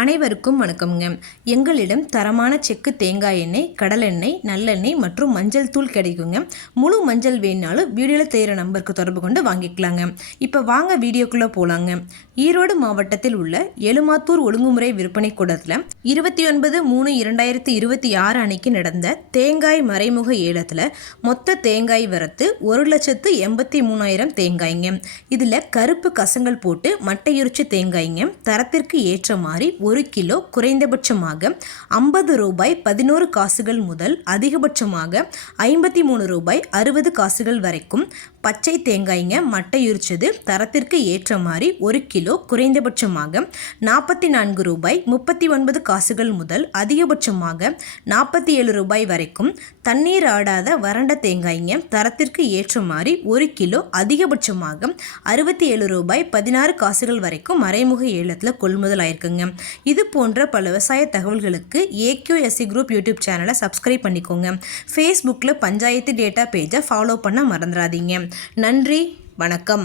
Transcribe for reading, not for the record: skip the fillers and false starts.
அனைவருக்கும் வணக்கம்ங்க. எங்களிடம் தரமான செக்கு தேங்காய் எண்ணெய், கடலெண்ணெய், நல்லெண்ணெய் மற்றும் மஞ்சள் தூள் கிடைக்குங்க. முழு மஞ்சள் வேணுனாலும் வீடியோவில் தெரிகிற நம்பருக்கு தொடர்பு கொண்டு வாங்கிக்கலாங்க. இப்போ வாங்க வீடியோக்குள்ளே போகலாங்க. ஈரோடு மாவட்டத்தில் உள்ள எழுமாத்தூர் ஒழுங்குமுறை விற்பனை கூடத்தில் 29/3/2026 அன்னைக்கு நடந்த தேங்காய் மறைமுக ஏலத்தில் மொத்த தேங்காய் வரத்து 1,83,000 தேங்காய்ங்க. இதில் கருப்பு கசங்கள் போட்டு மட்டையுரிச்ச தேங்காய்ங்க. தரத்திற்கு ஏற்ற மாதிரி 1 கிலோ குறைந்தபட்சமாக 50 ரூபாய் 11 காசுகள் முதல் அதிகபட்சமாக 53 ரூபாய் 60 காசுகள் வரைக்கும் பச்சை தேங்காய்ங்க. மட்டையுரிச்சது தரத்திற்கு ஏற்ற மாதிரி 1 கிலோ குறைந்தபட்சமாக 44 ரூபாய் 39 காசுகள் முதல் அதிகபட்சமாக 47 ரூபாய் வரைக்கும் தண்ணீர் ஆடாத வறண்ட தேங்காய்ங்க. தரத்திற்கு ஏற்ற மாதிரி 1 கிலோ அதிகபட்சமாக 67 ரூபாய் 16 காசுகள் வரைக்கும் மறைமுக ஏலத்தில் கொள்முதல் ஆயிருக்குங்க. இது போன்ற பல விவசாய தகவல்களுக்கு AQSC குரூப் யூடியூப் சேனலை சப்ஸ்கிரைப் பண்ணிக்கோங்க. ஃபேஸ்புக்கில் பஞ்சாயத்து டேட்டா பேஜை ஃபாலோ பண்ண மறந்துடாதீங்க. நன்றி, வணக்கம்.